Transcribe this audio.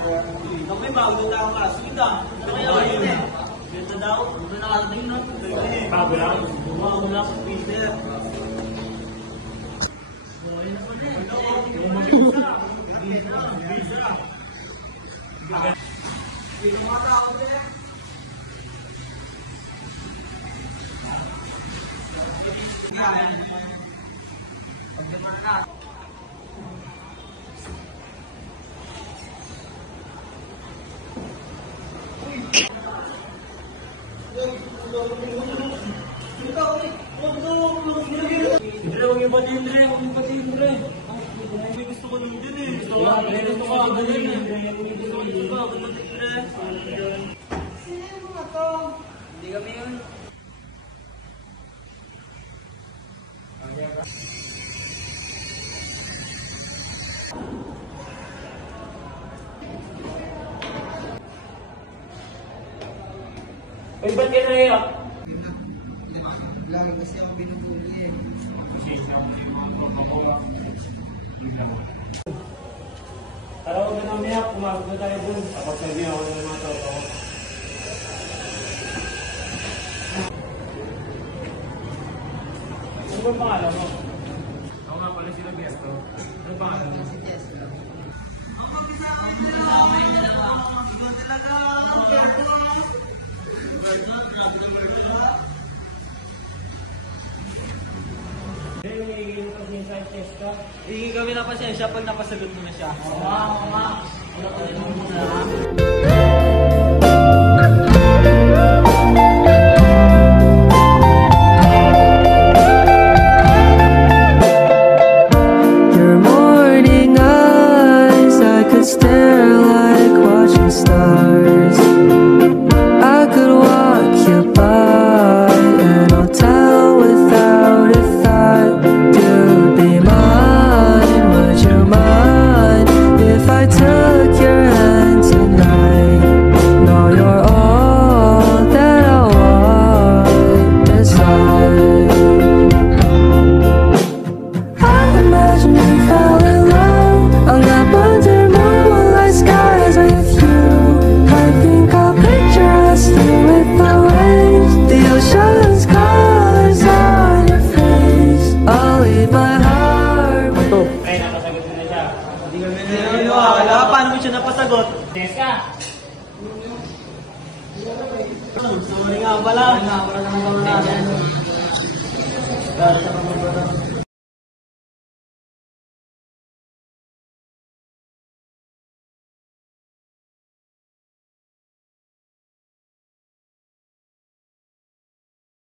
Kami bago na ang kasit ah. Kaya yun eh. Ganda daw. Ganda nakating no. Bago lang. Bago lang. Peter. Buhay na pa rin. Hindi ko matakot eh. Gusto ko nung din eh. Gusto ko din eh. Sino nga to? Hindi kami yun. Ay, ba't ka naiyak? Lagi kasi ako binubuli eh. Tara, huwag ka na umiyak. Kumagod na tayo dun. Kapag sabi ako na mga tao. Ano ba pangalan mo? Ako nga pala sila Besto. Ano pangalan mo? Si Jessica. Hihingi kami ng pasensya pag napasagot mo na siya. Oo nga. Wala ko rin muna. Your morning eyes, I could stare like watching stars. I could walk you by an hotel without a thought. You'd be mine, would you mind if I took your hand tonight? No, you're all that I want inside. I imagine we fell in love on that wonder moonlight skies with you. I think I'll picture us still with the waves, the ocean's colors on your face. I'll leave my heart with Ito. Ay, nakasagot na siya. Hindi kami naniniwala. Paano mo siya napasagot? Jessica! Sorry nga pala. Sorry nga pala.